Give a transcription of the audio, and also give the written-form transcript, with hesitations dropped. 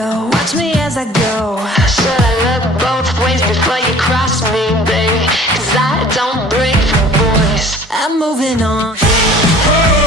go. Watch me as I go. Should I look both ways before you cross me, babe? 'Cause I don't break for boys. I'm moving on. Hey, hey.